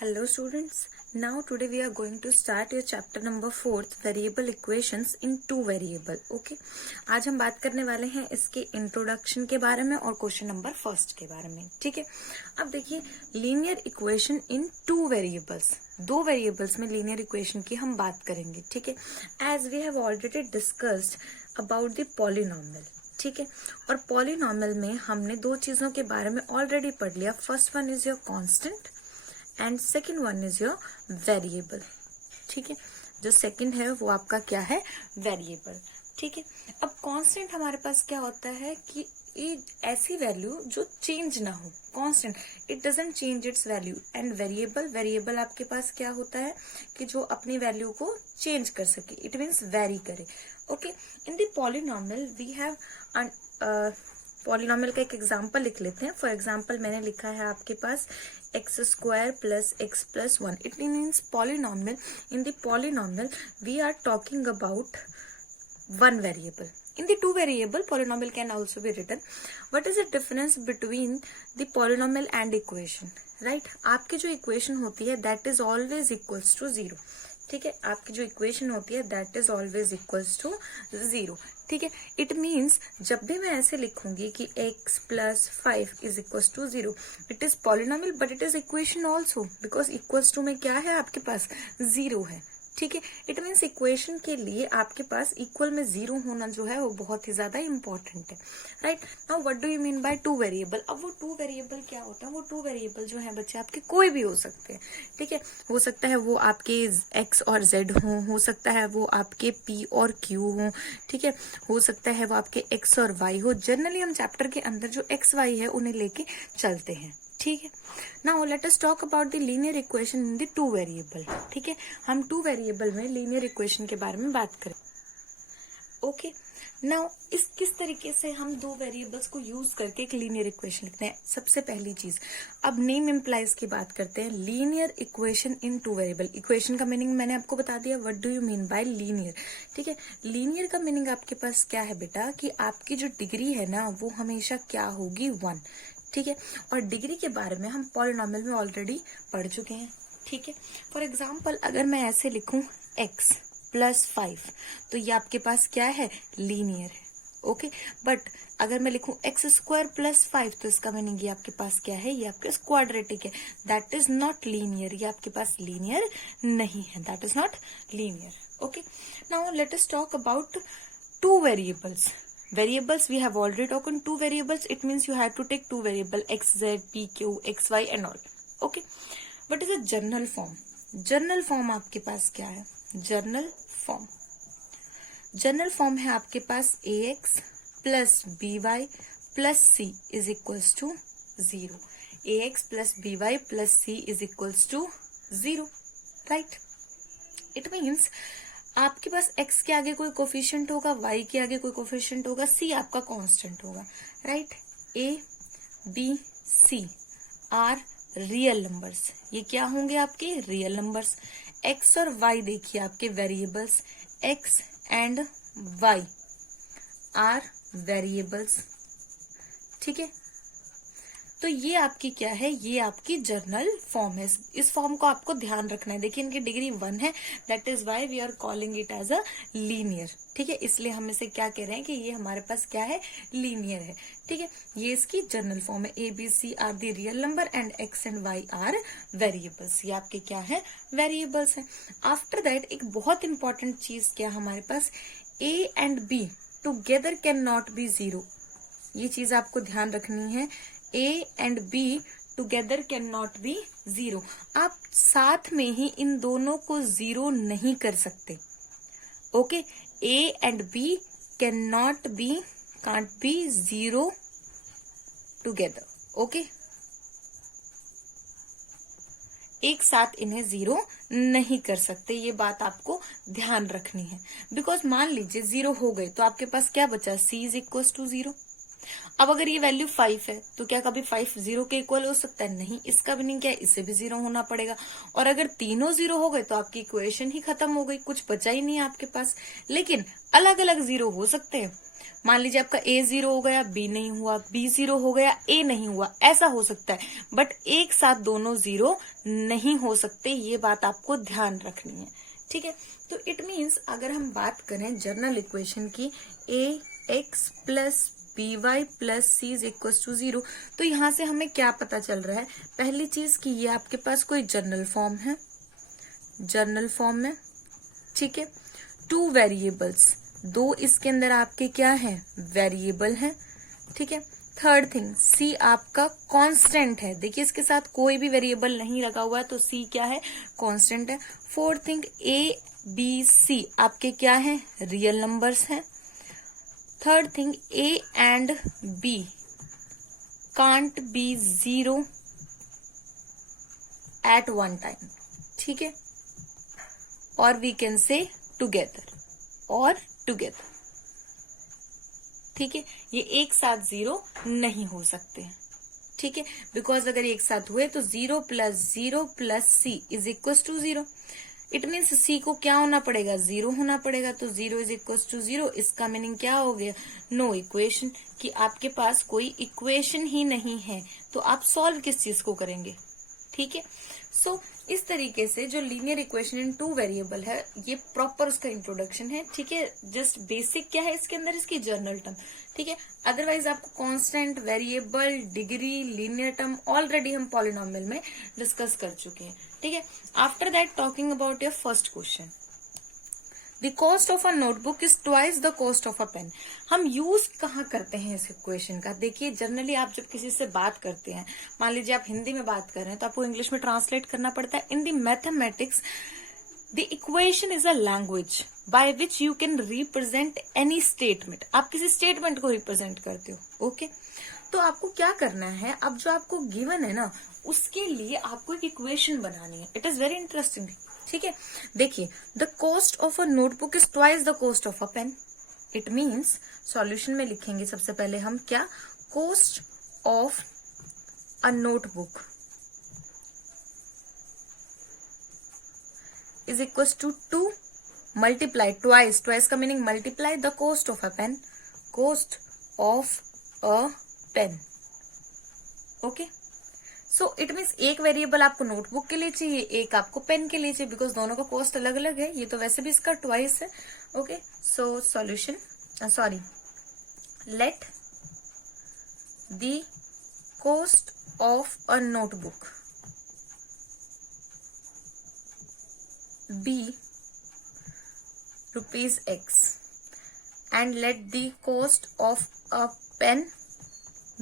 Hello students, now today we are going to start your chapter number 4th variable equations in two variable. Okay, आज हम बात करने वाले हैं इसके इंट्रोडक्शन के बारे में और क्वेश्चन नंबर फर्स्ट के बारे में. ठीक है, अब देखिए linear equation in two variables, दो वेरिएबल्स में लीनियर इक्वेशन की हम बात करेंगे. ठीक है, as we have already discussed about the polynomial. ठीक है, और पॉलिनॉमियल में हमने दो चीजों के बारे में ऑलरेडी पढ़ लिया. First one is your constant and second one is your variable. ठीक है, जो सेकेंड है वो आपका क्या है, वेरिएबल. ठीक है, अब कांस्टेंट हमारे पास क्या होता है कि ये ऐसी वैल्यू जो चेंज ना हो. Constant it doesn't change it's value. And variable आपके पास क्या होता है कि जो अपनी वैल्यू को चेंज कर सके, इट मीन्स वेरी करे. Okay, in the polynomial we have polynomial का एक एग्जाम्पल लिख लेते हैं. फॉर एग्जाम्पल मैंने लिखा है आपके पास x square plus x plus 1. It means polynomial. In the polynomial we are talking about one variable. In the two variable polynomial can also be written. What is the difference between the polynomial and equation? Right? आपकी जो equation होती है that is always equals to 0. ठीक है, आपकी जो equation होती है that is always equals to 0. ठीक है, इट मीन्स जब भी मैं ऐसे लिखूंगी कि x plus 5 is equals to 0, it is polynomial but it is equation also, because equals to में क्या है आपके पास 0 है. ठीक है, इट मीन्स इक्वेशन के लिए आपके पास इक्वल में 0 होना जो है वो बहुत ही ज्यादा इंपॉर्टेंट है. Right, now what do you mean by two variable. अब वो टू वेरिएबल क्या होता है, वो टू वेरिएबल जो है बच्चे आपके कोई भी हो सकते हैं. ठीक है, हो सकता है वो आपके x और z हो सकता है वो आपके p और q हो. ठीक है, हो सकता है वो आपके x और y हो. जनरली हम चैप्टर के अंदर जो x y है उन्हें लेके चलते हैं. ठीक है, now let us talk about the linear equation in the two variable. ठीक है, हम टू वेरिएबल में लीनियर इक्वेशन के बारे में बात करें. ओके, नाउ इस किस तरीके से हम दो वेरिएबल्स को यूज करके एक लीनियर इक्वेशन लिखते हैं. सबसे पहली चीज, अब नेम इम्प्लाइज की बात करते हैं. Linear equation in two variable. Equation का मीनिंग मैंने आपको बता दिया. What do you mean by linear. ठीक है, लीनियर का मीनिंग आपके पास क्या है बेटा कि आपकी जो डिग्री है ना वो हमेशा क्या होगी, 1. ठीक है, और डिग्री के बारे में हम पॉलिनॉमियल में ऑलरेडी पढ़ चुके हैं. ठीक है, फॉर एग्जाम्पल अगर मैं ऐसे लिखूं x प्लस 5 तो ये आपके पास क्या है, लीनियर है. ओके, बट अगर मैं लिखूं एक्स स्क्वायर प्लस 5 तो इसका मीनिंग ये आपके पास क्या है, ये आपके क्वाड्रेटिक है. That is not linear. ये आपके पास लीनियर नहीं है. That is not linear. Okay, now let us talk about two variables. Variables we have already talked on two variables. It means you have to take two variable x, z, p, q, x, y and all. Okay. What is a journal form? Journal form आपके पास क्या है, journal form. journal form है आपके पास ax plus by plus c is equals to 0. ax plus by plus c is equals to 0. Right? It means आपके पास x के आगे कोई coefficient होगा, y के आगे कोई कोफिशिएंट होगा, c आपका कांस्टेंट होगा. Right, a b c are real numbers. ये क्या होंगे आपके रियल नंबर्स. x और y देखिए आपके variables. x and y are variables. ठीक है, तो ये आपकी क्या है, ये आपकी जर्नल फॉर्म है. इस फॉर्म को आपको ध्यान रखना है. देखिए इनकी डिग्री 1 है. That is why we are calling it as a linear. ठीक है, इसलिए हम इसे क्या कह रहे हैं कि ये हमारे पास क्या है, लीनियर है. ठीक है, ये इसकी जर्नल फॉर्म है. A B C are the real number and X and Y are variables. ये आपके क्या है, वेरिएबल्स है. आफ्टर दैट एक बहुत इंपॉर्टेंट चीज क्या हमारे पास, A and B together can not be 0. ये चीज आपको ध्यान रखनी है. A and B together cannot be 0. आप साथ में ही इन दोनों को 0 नहीं कर सकते. Okay, A and B can't be 0 together. Okay, एक साथ इन्हें 0 नहीं कर सकते. ये बात आपको ध्यान रखनी है. बिकॉज मान लीजिए 0 हो गए तो आपके पास क्या बचा, C is equals to 0. अब अगर ये वैल्यू 5 है तो क्या कभी 5 0 के इक्वल हो सकता है? नहीं। इसका मीनिंग क्या है? इसे भी 0 होना पड़ेगा। और अगर तीनों 0 हो गए तो आपकी इक्वेशन ही खत्म हो गई, कुछ बचा ही नहीं आपके पास। लेकिन अलग अलग 0 हो सकते हैं। मान लीजिए आपका A 0 हो गया, B नहीं हुआ, B 0 हो गया, A नहीं हुआ, ऐसा हो सकता है। बट एक साथ दोनों 0 नहीं हो सकते, ये बात आपको ध्यान रखनी है। ठीक है, तो इट मीन्स अगर हम बात करें जनरल इक्वेशन की ax plus by plus c is equal to 0, तो यहां से हमें क्या पता चल रहा है? पहली चीज कि ये आपके पास कोई जनरल फॉर्म है, जनरल फॉर्म में। ठीक है, 2 वेरिएबल्स, 2 इसके अंदर आपके क्या है? वेरिएबल है। ठीक है, थर्ड थिंग c आपका कांस्टेंट है। देखिए इसके साथ कोई भी वेरिएबल नहीं लगा हुआ है तो c क्या है? कांस्टेंट है। Fourth thing a b c आपके क्या है? रियल नंबर्स हैं। Third thing a and b can't be 0 at one time. ठीक है, और वी कैन से टुगेदर और टुगेदर। ठीक है, ये एक साथ 0 नहीं हो सकते हैं। ठीक है, बिकॉज अगर एक साथ हुए तो 0 plus c is equal to 0। It means c को क्या होना पड़ेगा? 0 होना पड़ेगा। तो 0 इज इक्वल टू 0, इसका मीनिंग क्या हो गया? नो इक्वेशन, कि आपके पास कोई इक्वेशन ही नहीं है। तो आप सॉल्व किस चीज को करेंगे? ठीक है, सो इस तरीके से जो लीनियर इक्वेशन इन 2 वेरिएबल है, ये प्रॉपर उसका इंट्रोडक्शन है। ठीक है, जस्ट बेसिक क्या है इसके अंदर? इसकी जर्नल टर्म। ठीक है, अदरवाइज आपको constant, variable, degree, linear term already हम पॉलिनोमियल में डिस्कस कर चुके हैं। ठीक है, after that talking about your first question, the cost of a notebook is twice the cost of a pen. हम यूज कहाँ करते हैं इस इक्वेशन का? देखिए जनरली आप जब किसी से बात करते हैं, मान लीजिए आप हिंदी में बात कर रहे हैं तो आपको इंग्लिश में ट्रांसलेट करना पड़ता है। In the mathematics the equation is a language by which you can represent any statement. आप किसी स्टेटमेंट को रिप्रेजेंट करते हो। ओके, तो आपको क्या करना है? अब जो आपको गिवन है ना, उसके लिए आपको एक इक्वेशन बनानी है। It is very interesting. ठीक है, देखिए the cost of a notebook is twice the cost of a pen. It means solution में लिखेंगे सबसे पहले हम क्या? Cost of a notebook is equal to 2 multiply twice, twice का meaning multiply the cost of a pen, cost of a pen. Okay, so it means एक variable आपको notebook के लिए चाहिए, एक आपको पेन के लिए चाहिए, बिकॉज दोनों का कॉस्ट अलग अलग है। ये तो वैसे भी इसका ट्वाइस है। Okay, so solution, sorry, let the cost of a notebook be ₹X and let the cost of a pen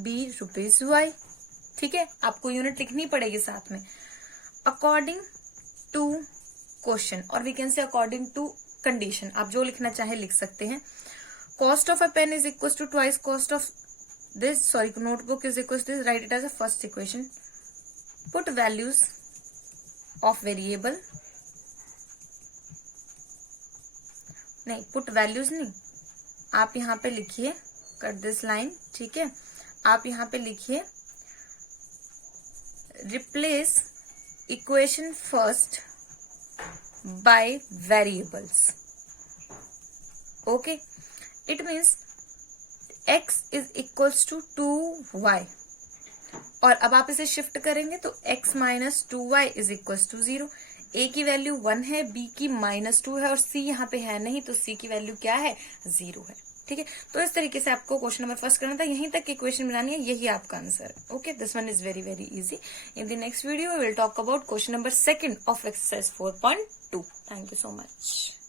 be ₹Y। ठीक है, आपको यूनिट लिखनी पड़ेगी साथ में। अकॉर्डिंग टू क्वेश्चन, और we can say according to condition, आप जो लिखना चाहे लिख सकते हैं। Cost of a pen is equal to twice cost of this, sorry, notebook is equal to this, write it as a first equation. Put values of variable, नहीं put values नहीं, आप यहाँ पे लिखिए, कट दिस लाइन। ठीक है, आप यहाँ पे लिखिए replace equation first by variables. Okay, it means x is equals to 2y, और अब आप इसे शिफ्ट करेंगे तो x minus 2y is equals to 0। a की वैल्यू 1 है, b की -2 है, और c यहाँ पे है नहीं, तो c की वैल्यू क्या है? 0 है। ठीक है, तो इस तरीके से आपको क्वेश्चन नंबर फर्स्ट करना था, यहीं तक की इक्वेशन बनानी है, यही आपका आंसर है। Okay, this one is very very easy. In the next video we will talk about question number 2 of exercise 4.2। Thank you so much.